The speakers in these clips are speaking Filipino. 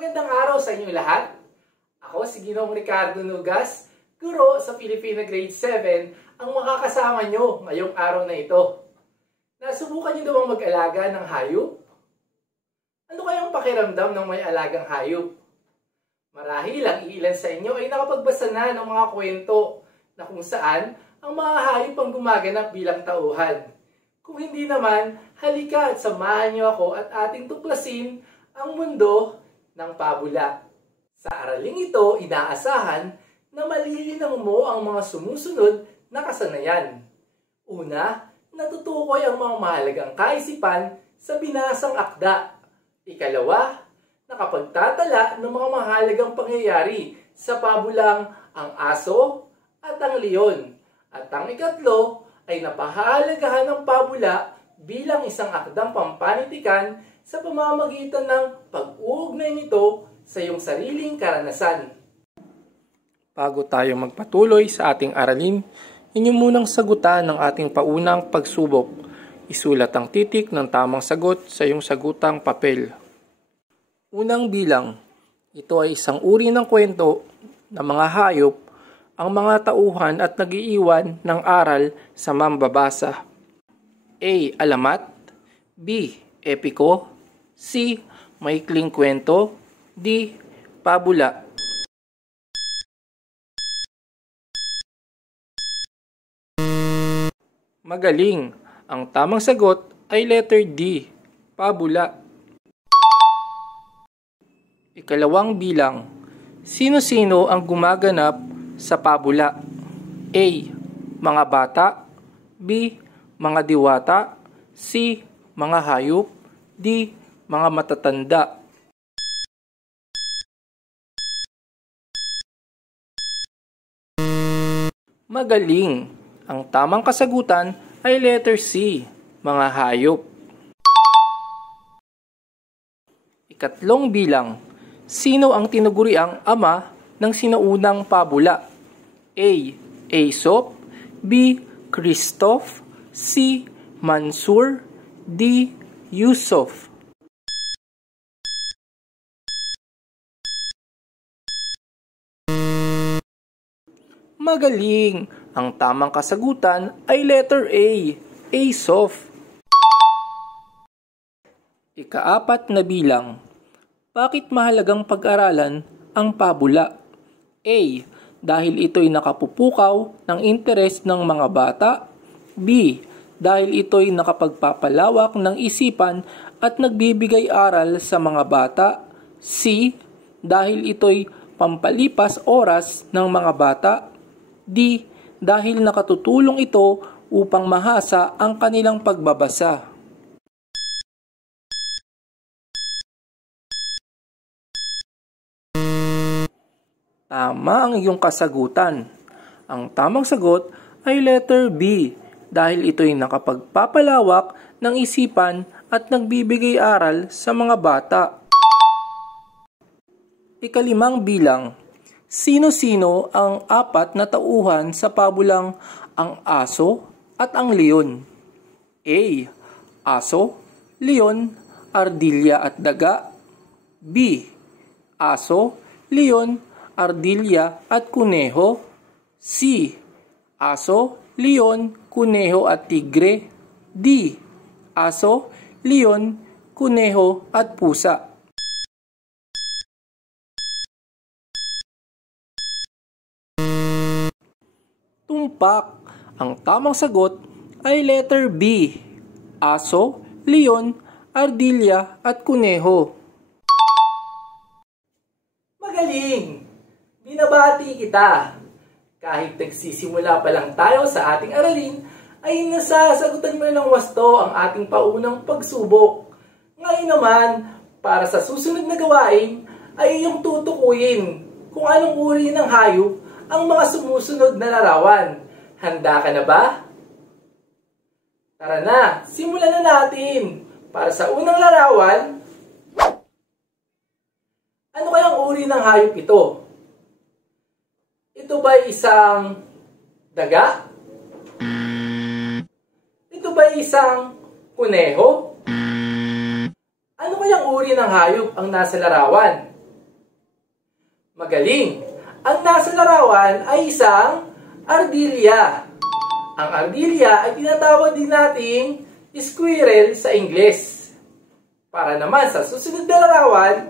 Magandang araw sa inyo lahat. Ako si Ginoong Ricardo Nugas, guro sa Filipino Grade 7, ang makakasama nyo ngayong araw na ito. Nasubukan nyo bang mag-alaga ng hayop? Ano kayang pakiramdam ng may alagang hayop? Marahil ang ilan sa inyo ay nakapagbasa na ng mga kwento na kung saan ang mga hayop ang gumaganap bilang tauhan. Kung hindi naman, halika at samahan niyo ako at ating tuklasin ang mundo ng pabula. Sa araling ito, inaasahan na malilinang mo ang mga sumusunod na kasanayan. Una, natutukoy ang mga mahalagang kaisipan sa binasang akda. Ikalawa, nakapagtatala ng mga mahalagang pangyayari sa pabulang ang aso at ang leon. At ang ikatlo ay napahahalagahan ng pabula bilang isang akdang pampanitikan sa pamamagitan ng pag-uugnay nito sa iyong sariling karanasan. Bago tayo magpatuloy sa ating aralin, inyo munang sagutan ng ating paunang pagsubok. Isulat ang titik ng tamang sagot sa iyong sagutang papel. Unang bilang, ito ay isang uri ng kwento ng mga hayop, ang mga tauhan at nag-iiwan ng aral sa mambabasa. A. Alamat. B. Epiko. C. Maikling kwento. D. Pabula. Magaling! Ang tamang sagot ay letter D. Pabula. Ikalawang bilang. Sino-sino ang gumaganap sa pabula? A. Mga bata. B. Mga diwata. C. Mga hayop. D. Mga matatanda. Magaling! Ang tamang kasagutan ay letter C. Mga hayop. Ikatlong bilang. Sino ang tinaguriang ama ng sinaunang pabula? A. Aesop. B. Christoph. C. Mansur. D. Yusuf. Magaling! Ang tamang kasagutan ay letter A. Aesop. Ikaapat na bilang. Bakit mahalagang pag-aralan ang pabula? A. Dahil ito'y nakapupukaw ng interes ng mga bata. B. Dahil ito'y nakapagpapalawak ng isipan at nagbibigay aral sa mga bata. C. Dahil ito'y pampalipas oras ng mga bata. D. Dahil nakatutulong ito upang mahasa ang kanilang pagbabasa. Tama ang iyong kasagutan. Ang tamang sagot ay letter B dahil ito'y nakapagpapalawak ng isipan at nagbibigay aral sa mga bata. Ikalimang bilang. Sino-sino ang apat na tauhan sa pabulang ang aso at ang leon? A. Aso, leon, ardilya at daga. B. Aso, leon, ardilya at kuneho. C. Aso, leon, kuneho at tigre. D. Aso, leon, kuneho at pusa. Tumpak! Ang tamang sagot ay letter B. Aso, leon, ardilya at kuneho. Magaling! Binabati kita! Kahit nagsisimula pa lang tayo sa ating aralin, ay nasasagutan mo ng wasto ang ating paunang pagsubok. Ngayon naman, para sa susunod na gawain, ay iyong tutukuyin kung anong uri ng hayop ang mga sumusunod na larawan. Handa ka na ba? Tara na, simulan na natin. Para sa unang larawan, ano kayang uri ng hayop ito? Ito ba isang daga? Ito ba isang kuneho? Ano kayang uri ng hayop ang nasa larawan? Magaling! Ang nasa larawan ay isang ardilya. Ang ardilya ay tinatawag din nating squirrel sa Ingles. Para naman sa susunod na larawan,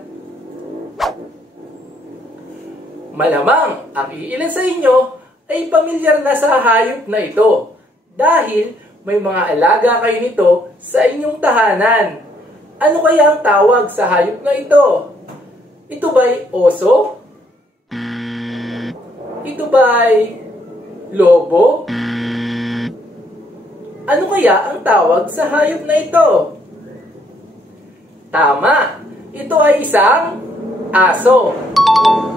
malamang ang iilan sa inyo ay pamilyar na sa hayop na ito dahil may mga alaga kayo nito sa inyong tahanan. Ano kaya ang tawag sa hayop na ito? Ito ba'y oso? Ito ba'y lobo? Ano kaya ang tawag sa hayop na ito? Tama! Ito ay isang aso.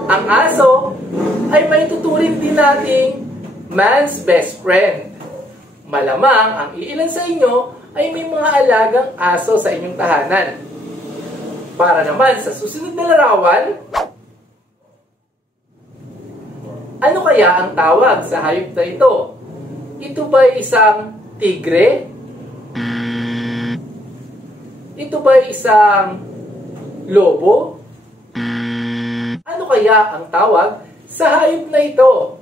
Ang aso ay may tuturing din nating man's best friend. Malamang ang iilan sa inyo ay may mga alagang aso sa inyong tahanan. Para naman sa susunod na larawan, ano kaya ang tawag sa hayop na ito? Ito ba'y isang tigre? Ito ba'y isang lobo? Ano kaya ang tawag sa hayop na ito?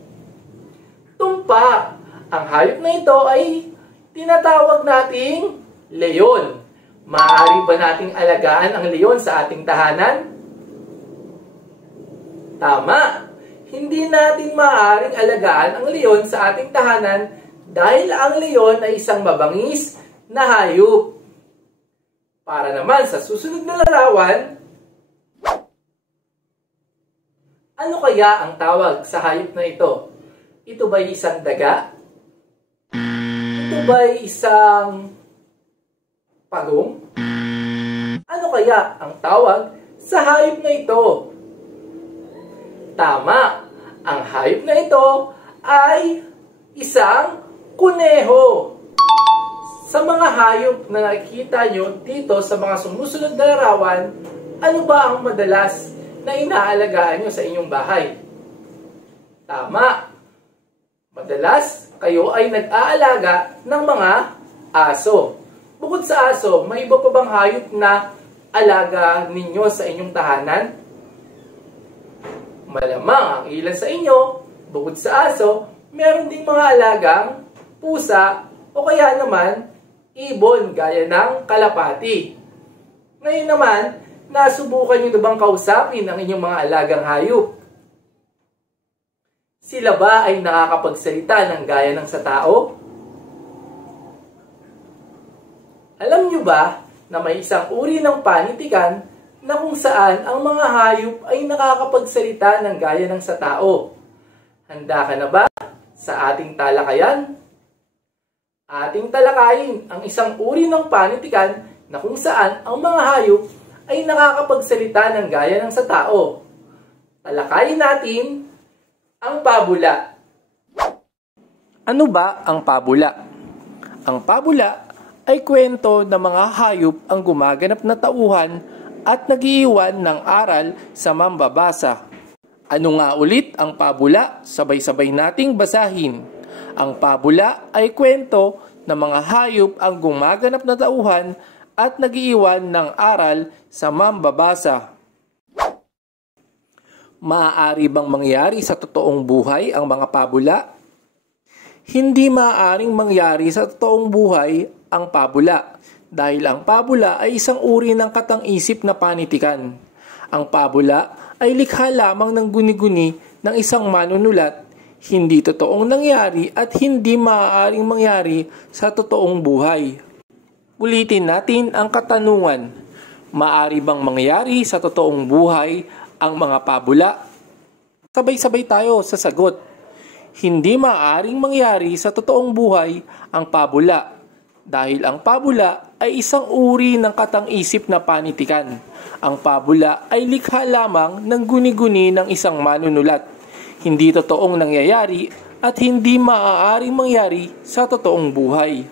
Tumpak! Ang hayop na ito ay tinatawag nating leon. Maaari ba nating alagaan ang leon sa ating tahanan? Tama! Hindi natin maaaring alagaan ang leon sa ating tahanan dahil ang leon ay isang mabangis na hayop. Para naman sa susunod na larawan, ano kaya ang tawag sa hayop na ito? Ito ba'y isang daga? Ito ba'y isang pagong? Ano kaya ang tawag sa hayop na ito? Tama! Ang hayop na ito ay isang kuneho. Sa mga hayop na nakikita nyo dito sa mga sumusunod na larawan, ano ba ang madalas na inaalagaan nyo sa inyong bahay? Tama! Madalas kayo ay nag-aalaga ng mga aso. Bukod sa aso, may iba pa bang hayop na alaga ninyo sa inyong tahanan? Malamang ang ilan sa inyo, bukod sa aso, meron ding mga alagang pusa o kaya naman ibon gaya ng kalapati. Ngayon naman, nasubukan nyo na bang kausapin ang inyong mga alagang hayop? Sila ba ay nakakapagsalita ng gaya ng sa tao? Alam nyo ba na may isang uri ng panitikan na kung saan ang mga hayop ay nakakapagsalita ng gaya ng sa tao? Handa ka na ba sa ating talakayan? Ating talakayin ang isang uri ng panitikan na kung saan ang mga hayop ay nakakapagsalita ng gaya ng sa tao. Talakayin natin ang pabula. Ano ba ang pabula? Ang pabula ay kwento ng mga hayop ang gumaganap na tauhan at nag-iiwan ng aral sa mambabasa. Ano nga ulit ang pabula? Sabay-sabay nating basahin. Ang pabula ay kwento ng mga hayop ang gumaganap na tauhan at nag-iiwan ng aral sa mambabasa. Maaari bang mangyari sa totoong buhay ang mga pabula? Hindi maaaring mangyari sa totoong buhay ang pabula dahil ang pabula ay isang uri ng katang-isip na panitikan. Ang pabula ay likha lamang ng guni-guni ng isang manunulat, hindi totoong nangyari at hindi maaaring mangyari sa totoong buhay. Ulitin natin ang katanungan. Maaari bang mangyari sa totoong buhay ang mga pabula? Sabay-sabay tayo sa sagot. Hindi maaaring mangyari sa totoong buhay ang pabula dahil ang pabula ay isang uri ng katang-isip na panitikan. Ang pabula ay likha lamang ng guni-guni ng isang manunulat. Hindi totoong nangyayari at hindi maaaring mangyari sa totoong buhay.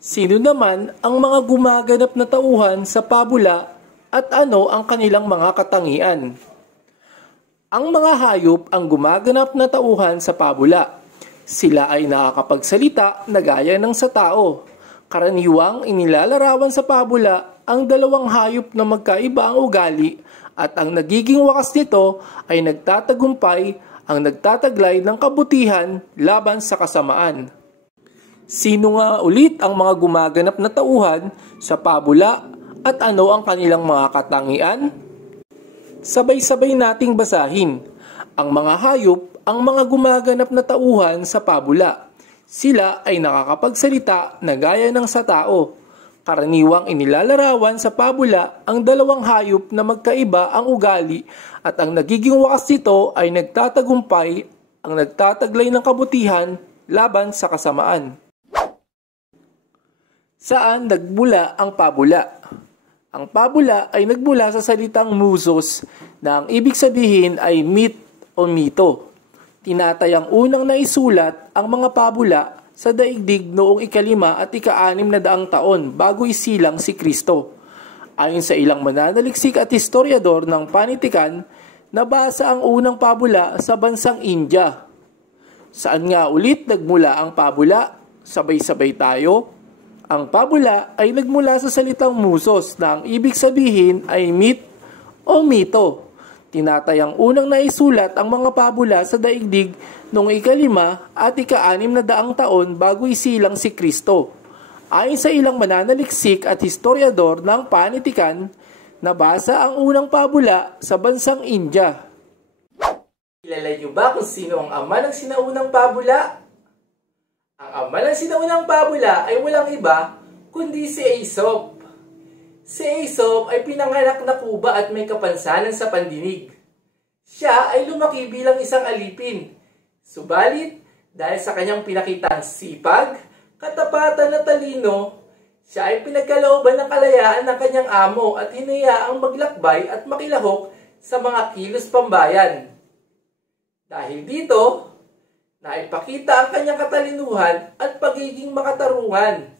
Sino naman ang mga gumaganap na tauhan sa pabula at ano ang kanilang mga katangian? Ang mga hayop ang gumaganap na tauhan sa pabula. Sila ay nakakapagsalita na gaya ng sa tao. Karaniwang inilalarawan sa pabula ang dalawang hayop na magkaiba ang ugali at ang nagiging wakas nito ay nagtatagumpay ang nagtataglay ng kabutihan laban sa kasamaan. Sino nga ulit ang mga gumaganap na tauhan sa pabula at ano ang kanilang mga katangian? Sabay-sabay nating basahin. Ang mga hayop ang mga gumaganap na tauhan sa pabula. Sila ay nakakapagsalita na gaya ng sa tao. Karaniwang inilalarawan sa pabula ang dalawang hayop na magkaiba ang ugali at ang nagiging wakas nito ay nagtatagumpay ang nagtataglay ng kabutihan laban sa kasamaan. Saan nagmula ang pabula? Ang pabula ay nagmula sa salitang musos na ang ibig sabihin ay myth o mito. Tinatayang unang naisulat ang mga pabula sa daigdig noong 5 at 600 taon bago isilang si Kristo. Ayon sa ilang mananaliksik at historiador ng panitikan, nabasa ang unang pabula sa bansang India. Saan nga ulit nagmula ang pabula? Sabay-sabay tayo. Ang pabula ay nagmula sa salitang musos na ang ibig sabihin ay myth o mito. Tinatayang unang naisulat ang mga pabula sa daigdig noong 5 at 600 taon bago isilang si Kristo. Ayon sa ilang mananaliksik at historiador ng panitikan, nabasa ang unang pabula sa bansang India. Kilala niyo ba kung sino ang ama ng sinaunang pabula? Ang ama ng sinaunang pabula ay walang iba kundi si Aesop. Si Aesop ay pinanganak na kuba at may kapansanan sa pandinig. Siya ay lumaki bilang isang alipin. Subalit, dahil sa kanyang pinakitang sipag, katapatan at talino, siya ay pinagkalooban ng kalayaan ng kanyang amo at hinayaang maglakbay at makilahok sa mga kilos pambayan. Dahil dito, naipakita ang kanyang katalinuhan at pagiging makatarungan.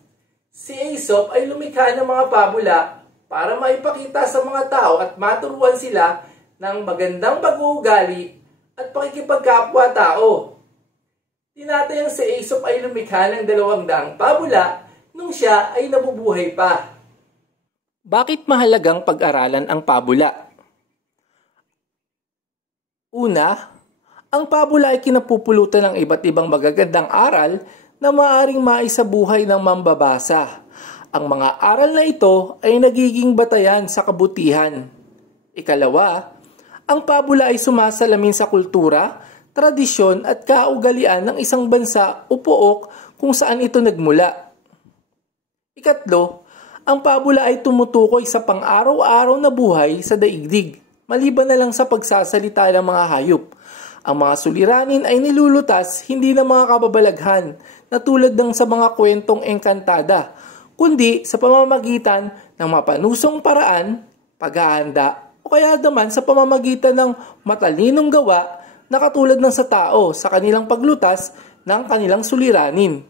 Si Aesop ay lumikha ng mga pabula para maipakita sa mga tao at maturuan sila ng magandang pag-uugali at pakikipagkapwa-tao. Tinatayang si Aesop ay lumikha ng 200 pabula nung siya ay nabubuhay pa. Bakit mahalagang pag-aralan ang pabula? Una, ang pabula ay kinapupulutan ng iba't ibang magagandang aral na maaaring maisabuhay ng mambabasa. Ang mga aral na ito ay nagiging batayan sa kabutihan. Ikalawa, ang pabula ay sumasalamin sa kultura, tradisyon at kaugalian ng isang bansa o pook kung saan ito nagmula. Ikatlo, ang pabula ay tumutukoy sa pang-araw-araw na buhay sa daigdig, maliban na lang sa pagsasalita ng mga hayop. Ang mga suliranin ay nilulutas hindi ng mga kababalaghan na tulad ng sa mga kwentong engkantada, kundi sa pamamagitan ng mapanusong paraan, paghahanda, o kaya naman sa pamamagitan ng matalinong gawa na katulad ng sa tao sa kanilang paglutas ng kanilang suliranin.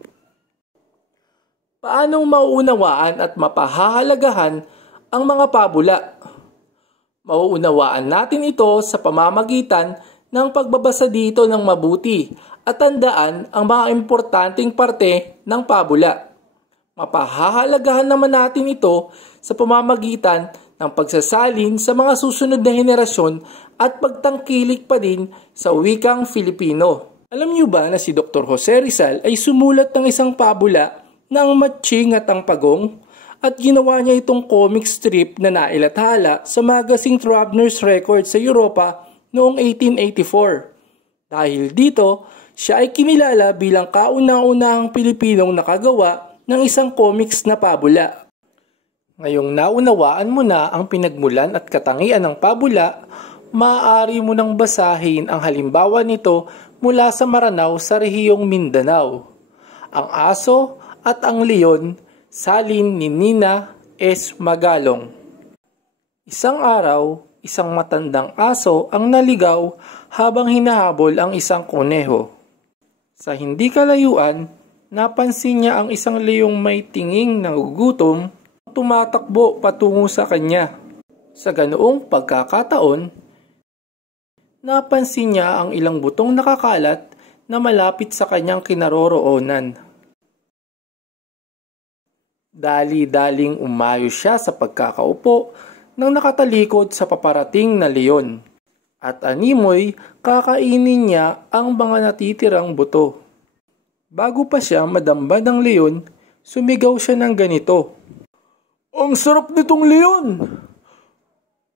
Paanong mauunawaan at mapahahalagahan ang mga pabula? Mauunawaan natin ito sa pamamagitan ng pagbabasa dito ng mabuti at tandaan ang mga importanteng parte ng pabula. Mapahahalagahan naman natin ito sa pamamagitan ng pagsasalin sa mga susunod na henerasyon at pagtangkilik pa din sa wikang Filipino. Alam niyo ba na si Dr. Jose Rizal ay sumulat ng isang pabula na ang Matching at ang Pagong at ginawa niya itong comic strip na nailathala sa magazine Traveler's Records sa Europa noong 1884. Dahil dito, siya ay kinilala bilang kauna-unahang Pilipinong nakagawa ng isang comics na pabula. Ngayong naunawaan mo na ang pinagmulan at katangian ng pabula, maaari mo nang basahin ang halimbawa nito mula sa Maranao sa rehiyong Mindanao. Ang Aso at ang Leon, salin ni Nina S. Magalong. Isang araw, isang matandang aso ang naligaw habang hinahabol ang isang kuneho. Sa hindi kalayuan, napansin niya ang isang leong may tinging nagugutom tumatakbo patungo sa kanya. Sa ganoong pagkakataon, napansin niya ang ilang butong nakakalat na malapit sa kanyang kinaroroonan. Dali-daling umayo siya sa pagkakaupo nang nakatalikod sa paparating na leon. At animoy kakainin niya ang mga natitirang buto. Bago pa siya madamba ng leon, sumigaw siya ng ganito. Ang sarap nitong leon!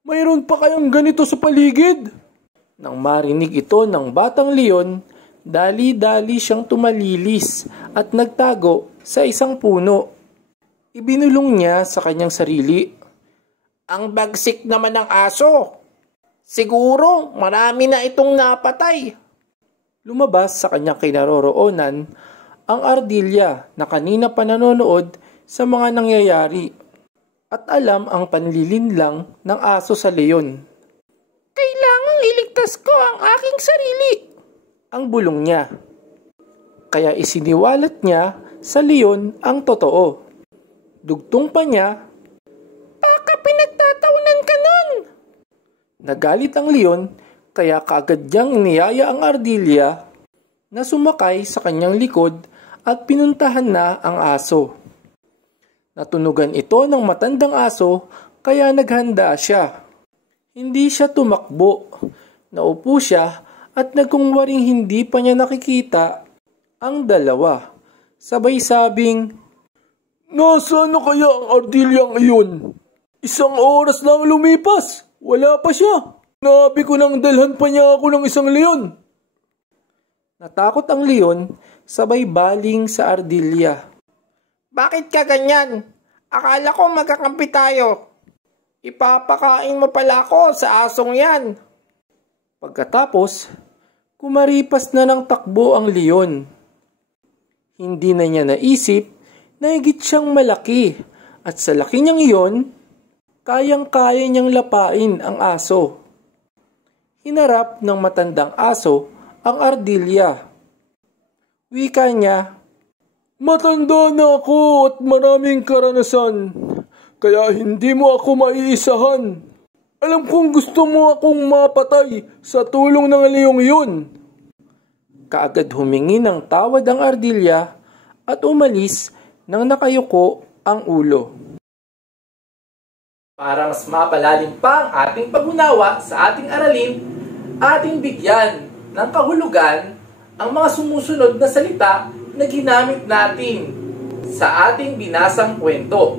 Mayroon pa kayang ganito sa paligid? Nang marinig ito ng batang leon, dali-dali siyang tumalilis at nagtago sa isang puno. Ibinulong niya sa kanyang sarili. Ang bagsik naman ng aso! Siguro marami na itong napatay. Lumabas sa kanyang kinaroroonan ang ardilya na kanina pa nanonood sa mga nangyayari at alam ang panlilinlang ng aso sa leon. Kailangang iligtas ko ang aking sarili, ang bulong niya. Kaya isiniwalat niya sa leon ang totoo. Dugtong pa niya, baka pinagtataunan ka nun. Nagalit ang leon kaya kaagad niyang iniyaya ang ardilya na sumakay sa kanyang likod at pinuntahan na ang aso. Natunugan ito ng matandang aso kaya naghanda siya. Hindi siya tumakbo. Naupo siya at nagkungwaring hindi pa niya nakikita ang dalawa. Sabay sabing, nasaan na kaya ang ardilyang iyon? Isang oras lang lumipas. Wala pa siya. Nabi ko nang dalhan pa niya ako ng isang leon. Natakot ang leon, sabay baling sa ardilya. Bakit ka ganyan? Akala ko magkakampi tayo. Ipapakain mo pala ako sa asong yan. Pagkatapos, kumaripas na ng takbo ang leon. Hindi na niya naisip na higit siyang malaki at sa laki niyang iyon, kayang-kaya niyang lapain ang aso. Hinarap ng matandang aso ang ardilya. Wika niya, matanda na ako at maraming karanasan, kaya hindi mo ako maiisahan. Alam kong gusto mo akong mapatay sa tulong ng leong iyon. Kaagad humingi ng tawad ang ardilya at umalis nang nakayuko ang ulo. Para mas mapalalim pa ang ating pag-unawa sa ating aralin, ating bigyan ng kahulugan ang mga sumusunod na salita na ginamit natin sa ating binasang kwento.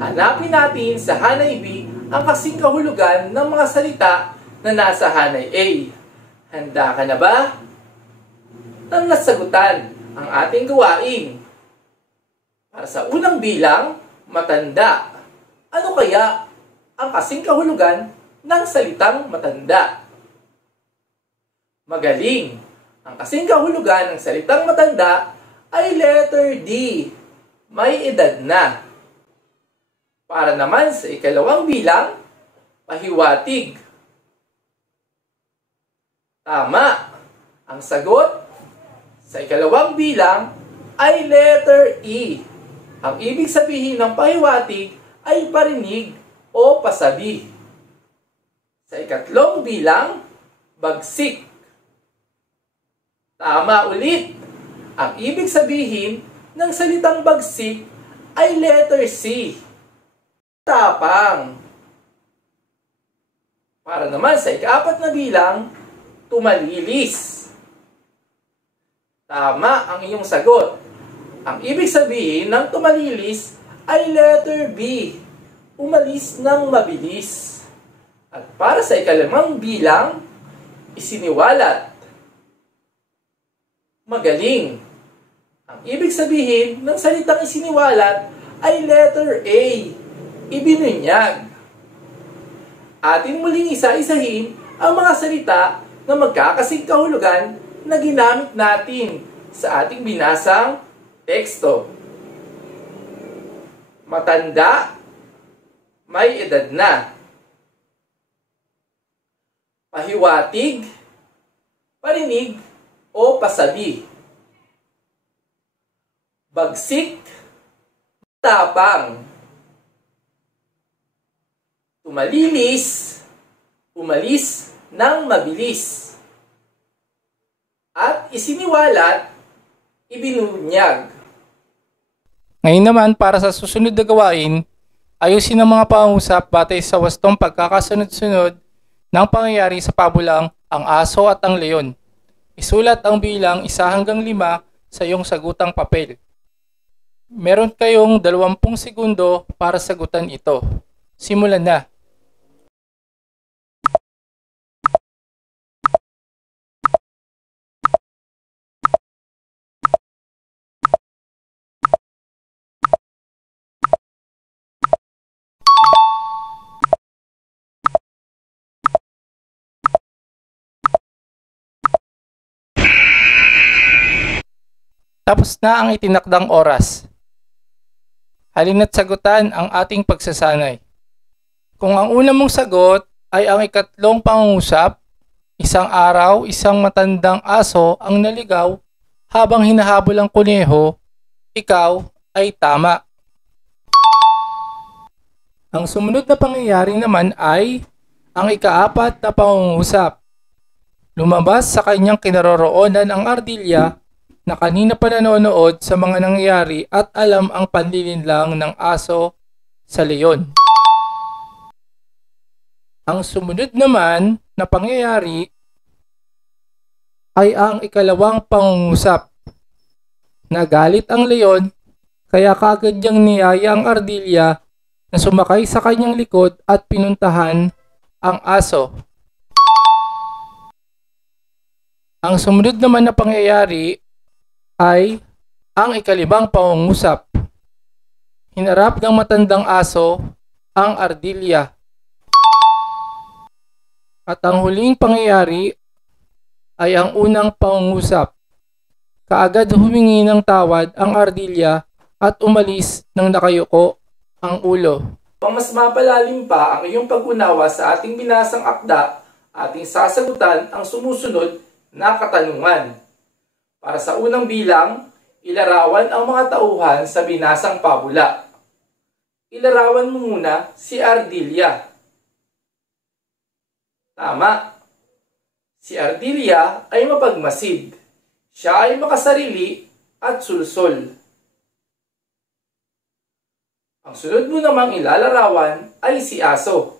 Hanapin natin sa Hanay B ang kasing kahulugan ng mga salita na nasa Hanay A. Handa ka na ba? Nang nasagutan ang ating gawain. Para sa unang bilang, matanda. Ano kaya ang kasing kahulugan ng salitang matanda? Magaling. Ang kasing kahulugan ng salitang matanda ay letter D. May edad na. Para naman sa ikalawang bilang, pahiwatig. Tama. Ang sagot sa ikalawang bilang ay letter E. Ang ibig sabihin ng pahiwatig ay parinig o pasabi. Sa ikatlong bilang, bagsik. Tama ulit. Ang ibig sabihin ng salitang bagsik ay letter C. Tapang. Para naman sa ikaapat na bilang, tumalilis. Tama ang iyong sagot. Ang ibig sabihin ng tumalilis ay letter B. Umalis ng mabilis. At para sa ikalimang bilang, isiniwalat. Magaling. Ang ibig sabihin ng salitang isiniwalat ay letter A. Ibinunyag. Atin muling isa-isahin ang mga salita na magkakasing kahulugan na ginamit natin sa ating binasang teksto. Matanda, may edad na. Pahiwatig, parinig o pasabi. Bagsik, tapang. Tumalilis, umalis ng mabilis. At isiniwalat, ibinunyag. Ngayon naman para sa susunod na gawain, Ayusin ang mga pangungusap batay sa wastong pagkakasunod-sunod ng pangyayari sa pabulang Ang Aso at ang Leon. Isulat ang bilang 1 hanggang 5 sa iyong sagutang papel. Meron kayong 20 segundo para sagutan ito. Simulan na. Tapos na ang itinakdang oras. Halina't sagutan ang ating pagsasanay. Kung ang una mong sagot ay ang ikatlong pangungusap, isang araw, isang matandang aso ang naligaw habang hinahabol ang kuneho, ikaw ay tama. Ang sumunod na pangyayari naman ay ang ikaapat na pangungusap. Lumabas sa kanyang kinaroroonan ang ardilya na kanina pa nanonood sa mga nangyayari at alam ang panlilinlang ng aso sa leon. Ang sumunod naman na pangyayari ay ang ikalawang pangungusap. Nagalit ang leon kaya kaagad niyang niyaya ang ardilya na sumakay sa kanyang likod at pinuntahan ang aso. Ang sumunod naman na pangyayari ay ang ikalibang pangungusap. Hinarap ng matandang aso ang ardilya. At ang huling pangyayari ay ang unang pangungusap. Kaagad humingi ng tawad ang ardilya at umalis nang nakayuko ang ulo. Pang mas mapalalim pa ang iyong pag-unawa sa ating binasang akda, ating sasagutan ang sumusunod na katanungan. Para sa unang bilang, ilarawan ang mga tauhan sa binasang pabula. Ilarawan mo muna si Ardilya. Tama. Si Ardilya ay mapagmasid. Siya ay makasarili at sulsol. Ang sunod mo namang ilalarawan ay si Aso.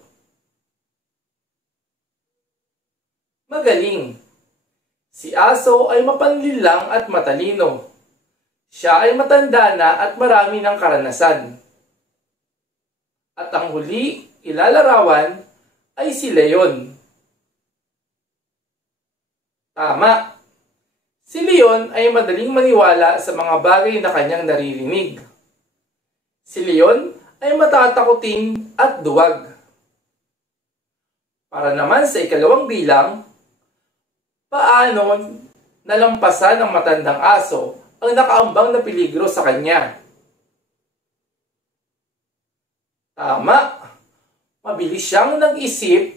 Magaling. Si Aso ay mapanlinlang at matalino. Siya ay matanda na at marami ng karanasan. At ang huli ilalarawan ay si Leon. Tama. Si Leon ay madaling maniwala sa mga bagay na kanyang naririnig. Si Leon ay matatakutin at duwag. Para naman sa ikalawang bilang, paano nalampasan ng matandang aso ang nakaambang na peligro sa kanya? Tama. Mabilis siyang nag-isip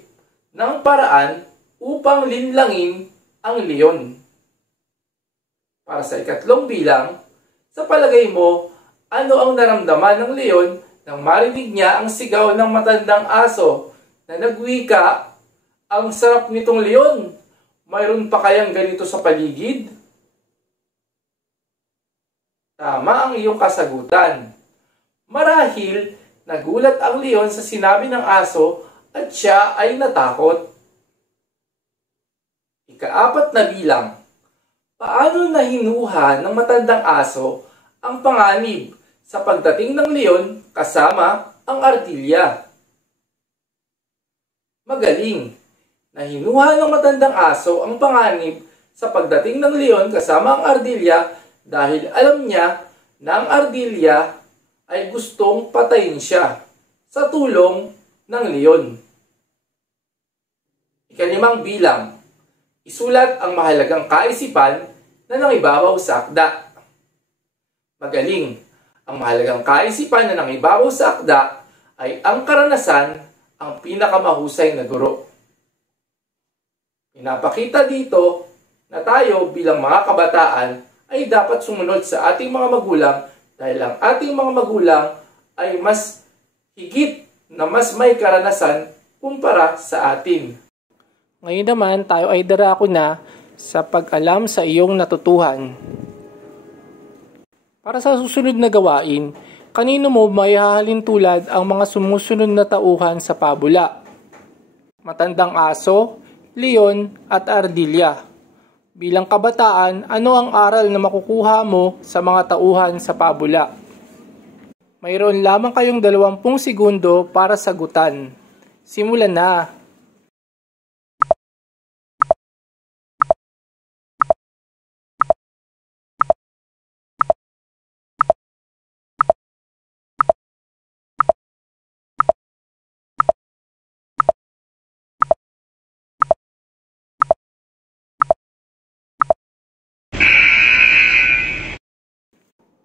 ng paraan upang linlangin ang leon. Para sa ikatlong bilang, sa palagay mo, ano ang naramdaman ng leon nang marinig niya ang sigaw ng matandang aso na nagwika, "Ang sarap nitong leon! Mayroon pa kayang ganito sa paligid?" Tama ang iyong kasagutan. Marahil, nagulat ang leon sa sinabi ng aso at siya ay natakot. Ikaapat na bilang, paano nahinuha ng matandang aso ang panganib sa pagdating ng leon kasama ang ardilya? Magaling. Nahinuha ng matandang aso ang panganib sa pagdating ng leon kasama ang ardilya dahil alam niya na ang ardilya ay gustong patayin siya sa tulong ng leon. Ikalimang bilang, isulat ang mahalagang kaisipan na nangibabaw sa akda. Magaling. Ang mahalagang kaisipan na nangibabaw sa akda ay ang karanasan ang pinakamahusay na guro. Pinapakita dito na tayo bilang mga kabataan ay dapat sumunod sa ating mga magulang dahil ang ating mga magulang ay mas higit na mas may karanasan kumpara sa atin. Ngayon naman tayo ay darako na sa pag-alam sa iyong natutuhan. Para sa susunod na gawain, Kanino mo maihahalin tulad ang mga sumusunod na tauhan sa pabula? Matandang aso, leon at ardilya. Bilang kabataan, ano ang aral na makukuha mo sa mga tauhan sa pabula? Mayroon lamang kayong 20 segundo para sagutan. Simulan na!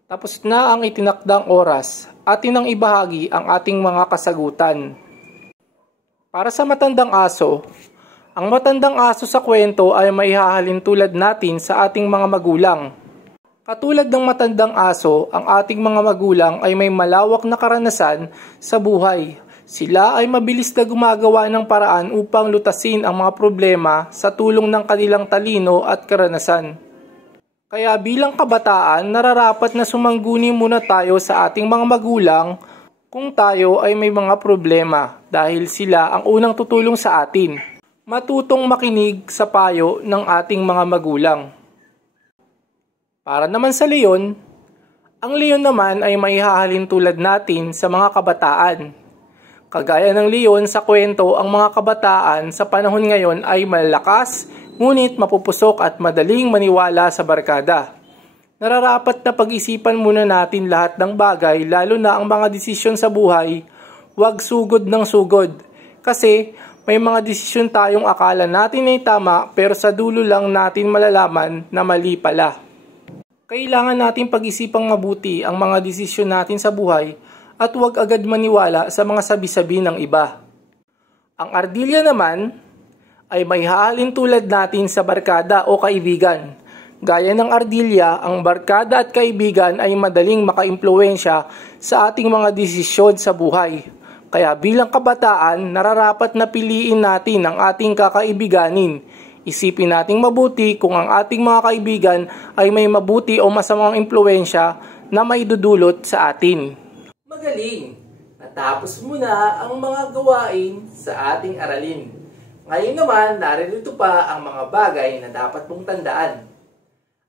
Tapos na ang itinakdang oras, atin nang ibahagi ang ating mga kasagutan. Para sa matandang aso, ang matandang aso sa kwento ay maihahalin tulad natin sa ating mga magulang. Katulad ng matandang aso, ang ating mga magulang ay may malawak na karanasan sa buhay. Sila ay mabilis na gumagawa ng paraan upang lutasin ang mga problema sa tulong ng kanilang talino at karanasan. Kaya bilang kabataan, nararapat na sumangguni muna tayo sa ating mga magulang kung tayo ay may mga problema dahil sila ang unang tutulong sa atin. Matutong makinig sa payo ng ating mga magulang. Para naman sa leon, ang leon naman ay maihahalin tulad natin sa mga kabataan. Kagaya ng leon sa kwento, ang mga kabataan sa panahon ngayon ay malakas, ngunit mapupusok at madaling maniwala sa barkada. Nararapat na pag-isipan muna natin lahat ng bagay, lalo na ang mga desisyon sa buhay, huwag sugod ng sugod. Kasi may mga desisyon tayong akala natin ay tama pero sa dulo lang natin malalaman na mali pala. Kailangan natin pag-isipang mabuti ang mga desisyon natin sa buhay at huwag agad maniwala sa mga sabi-sabi ng iba. Ang ardilya naman ay may hahalin tulad natin sa barkada o kaibigan. Gaya ng ardilya, ang barkada at kaibigan ay madaling makaimpluwensya sa ating mga desisyon sa buhay. Kaya bilang kabataan, nararapat na piliin natin ang ating kakaibiganin. Isipin nating mabuti kung ang ating mga kaibigan ay may mabuti o masamang impluwensya na may dudulot sa atin. Magaling! Natapos mo na ang mga gawain sa ating aralin. Ngayon naman, narito pa ang mga bagay na dapat mong tandaan.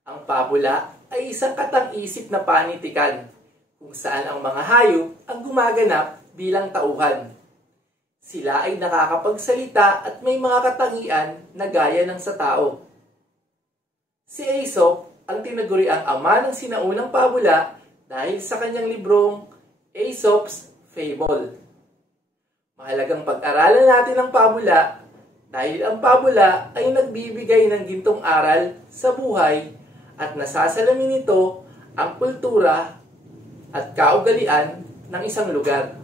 Ang pabula ay isang katang-isip na panitikan kung saan ang mga hayop ang gumaganap bilang tauhan. Sila ay nakakapagsalita at may mga katangian na gaya ng sa tao. Si Aesop ang tinaguri ang ama ng sinaunang pabula dahil sa kanyang librong Aesop's Fable. Mahalagang pag-aralan natin ang pabula dahil ang pabula ay nagbibigay ng gintong aral sa buhay at nasasalamin nito ang kultura at kaugalian ng isang lugar.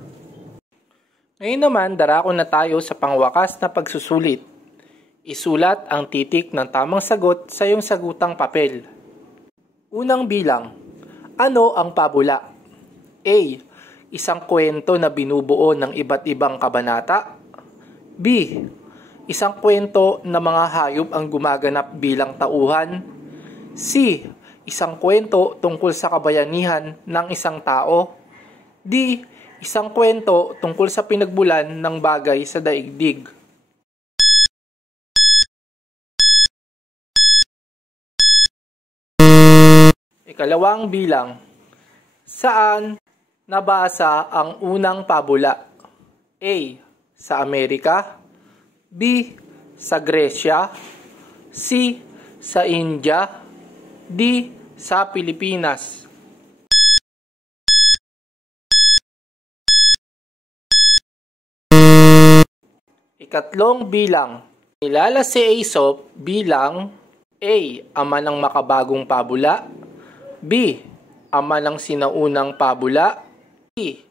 Ngayon naman, darako na tayo sa pangwakas na pagsusulit. Isulat ang titik ng tamang sagot sa iyong sagutang papel. Unang bilang, ano ang pabula? A. Isang kwento na binubuo ng iba't ibang kabanata. B. Isang kwento na mga hayop ang gumaganap bilang tauhan. C. Isang kwento tungkol sa kabayanihan ng isang tao. D. Isang kwento tungkol sa pinagbulan ng bagay sa daigdig. Ikalawang bilang. Saan nabasa ang unang pabula? A. Sa Amerika. B. Sa Gresya. C. Sa India. D. Sa Pilipinas. Ikatlong bilang. Kilala si Aesop bilang A. Ama ng makabagong pabula. B. Ama ng sinaunang pabula. C.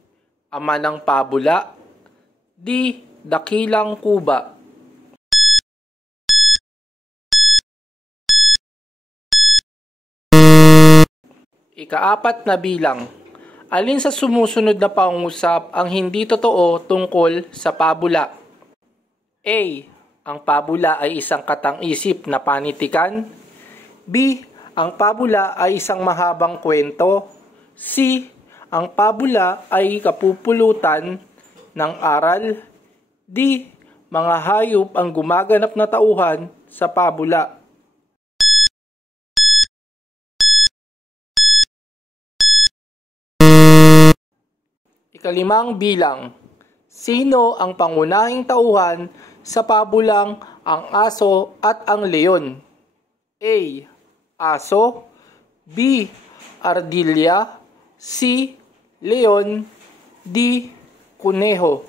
Ama ng pabula. D. Dakilang kuba. Ikaapat na bilang. Alin sa sumusunod na pangungusap ang hindi totoo tungkol sa pabula? A. Ang pabula ay isang katang-isip na panitikan. B. Ang pabula ay isang mahabang kwento. C. Ang pabula ay kapupulutan ng aral. D. Mga hayop ang gumaganap na tauhan sa pabula. Ikalimang bilang. Sino ang pangunahing tauhan sa pabulang Ang Aso at ang Leon? A. Aso. B. Ardilya. C. Leon. D. Kuneho.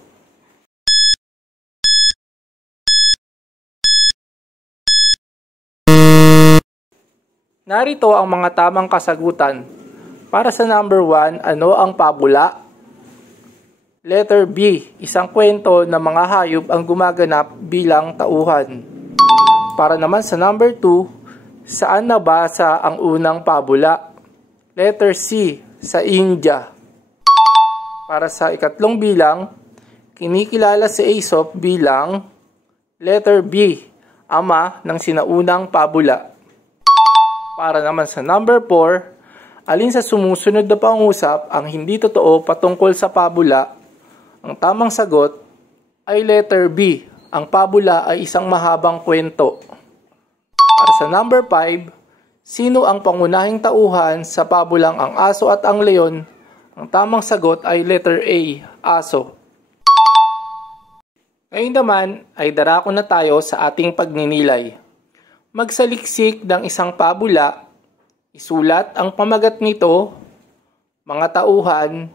Narito ang mga tamang kasagutan. Para sa number 1, ano ang pabula? Letter B, isang kwento na mga hayop ang gumaganap bilang tauhan. Para naman sa number 2, saan nabasa ang unang pabula? Letter C, sa India. Para sa ikatlong bilang, kinikilala si Aesop bilang letter B, ama ng sinaunang pabula. Para naman sa number 4, alin sa sumusunod na pangusap ang hindi totoo patungkol sa pabula? Ang tamang sagot ay letter B, ang pabula ay isang mahabang kwento. Para sa number 5, sino ang pangunahing tauhan sa pabulang Ang Aso at ang Leon? Ang tamang sagot ay letter A, aso. Ngayon naman ay darako na tayo sa ating pagninilay. Magsaliksik ng isang pabula, isulat ang pamagat nito, mga tauhan,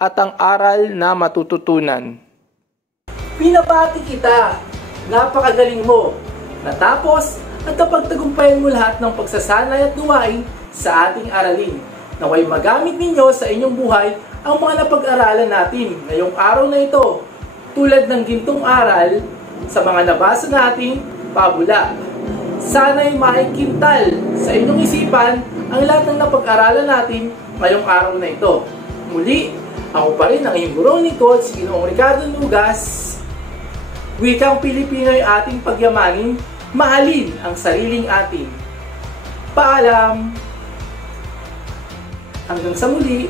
at ang aral na matututunan. Pinabati kita! Napakagaling mo! Natapos at napagtagumpayan mo lahat ng pagsasanay at gawain sa ating aralin. Naway magamit ninyo sa inyong buhay ang mga napag-aralan natin ngayong araw na ito, tulad ng gintong aral sa mga nabasa nating pabula. Sana'y maikintal sa inyong isipan ang lahat ng napag-aralan natin ngayong araw na ito. Muli, ako pa rin ang iyong guro ni Coach Ginoong Ricardo Nugas. Wikang Pilipino ay ating pagyamanin, mahalin ang sariling atin. Paalam! Hanggang sa muli!